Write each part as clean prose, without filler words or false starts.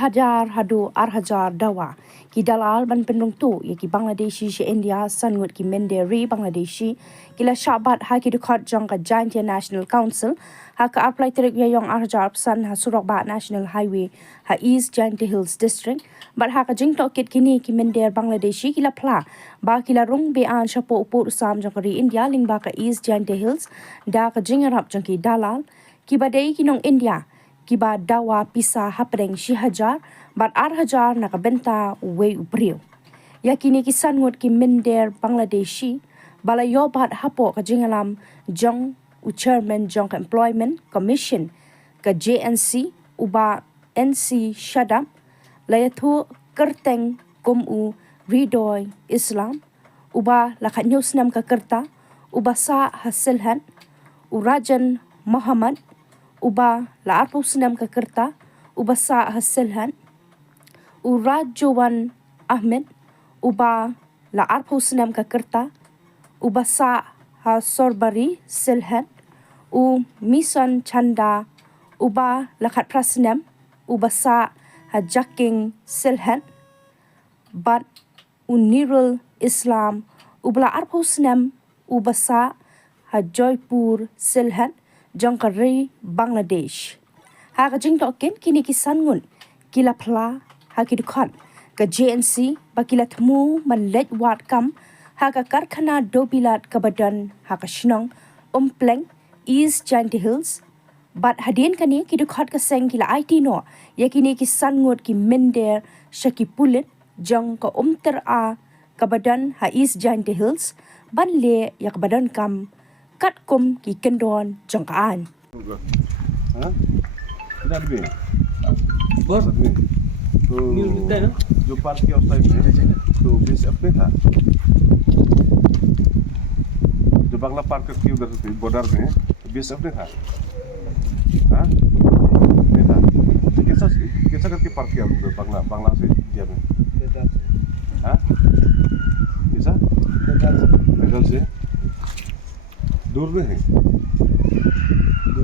hajar, haduh, 1hajar, dawa. Ki Dalal ban pynrung tu ya ki Bangladesh Sha India sangut ki menderi Bangladeshi kila syabat ha ki dekat jong ka Giant National Council ha ka apply terik ya yong 1hajar pesan ha Surabaya National Highway ha East Giant Hills District bat ha ka jing tok kit kini ki mender Bangladeshi kila pla ba kila rung be an shapo upur usam jong ka India Lyngba ka East Giant Hills da ka jing arap jong ki Dalal ki badai ki nong India kiba dawa pisah hapreng 1hajar bat 1hajar nakabenta we riew. Yakini kisan ngut ki minder Bangladeshi balayo bat hapo ka jingalam jong chairman jong employment commission ka JNC uba NC shadam layathu kerteng kumu ridoi Islam uba lakat nyusnam ka kerta uba sa hasilhan urajan Muhammad uba la arpu senam ka kerta uba sa hasilhan urajuan Ahmed uba la arpu senam ka kerta uba sa ha sorbari silhan u misan chanda uba lakat prasnam uba sa ha jaking silhan bat unirul Islam ubla arpu senam uba sa ha joypur silhan jongkari Bangladesh. Ha ka jing token kini kisan ngun kila pla ha ki dukhan ka JNC ba kila temu man let wat kam ha ka karkhana dobilat ka badan ha ka shnong umpleng East Giant Hills bat hadien kani ki dukhat ka seng kila IT no ya kini kisan ngut ki mender shaki pulit jong ka ter a ka badan ha East Giant Hills ban le ya ka badan kam kat kum ki kendon jongkaan. हाँ? किधर भी? बस तो मिलता है ना? जो पार्क किया उस टाइम में तो बेस अपने था जो बांग्ला पार्क की उधर बॉर्डर में बेस अपने था हाँ नहीं था तो कैसा कैसा करके पार्क किया उधर बांग्ला से इंडिया में हाँ कैसा पैदल से दूर में है 2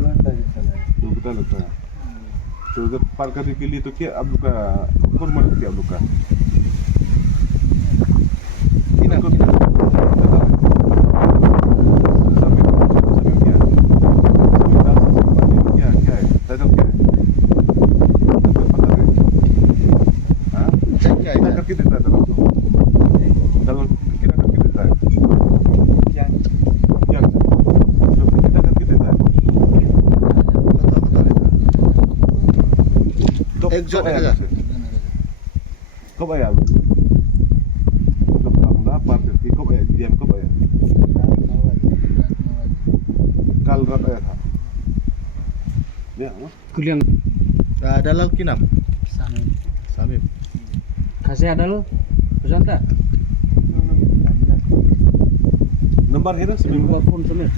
घंटा लगता है तो उधर पार करने के लिए तो क्या आप लोग का कौन मदद किया आप लोग का कब आया बांग्ला पार करके कब आया इंडिया में कब आया कल रात आया था kuliah Dalal kinam Samim kasih ada lo pesan tak number है ना सभी number phone samir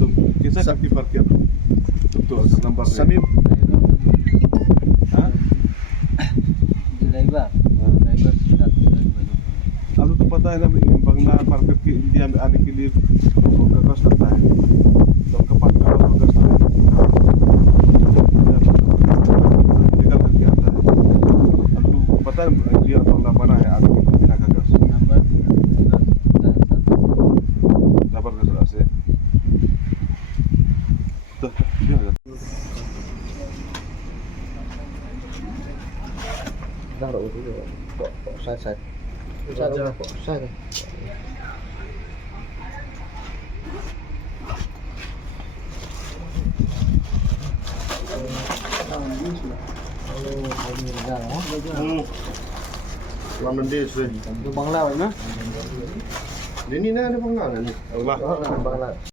तो कैसा करके पार किया तो नंबर Samim हाँ Lyngba अब तो पता है ना बांग्ला पार करके इंडिया में आने के लिए कष्ट लगता है तो आपका पास का कष्ट है निकल करके आता है अब तुमको पता है इंडिया बांग्ला बना है आगे के बिना का कष्ट जबरदस्त से तो Taruh dulu kok saya kok saya Bangladesh itu Bangla mana ini ada Bangla ni Allah Bangla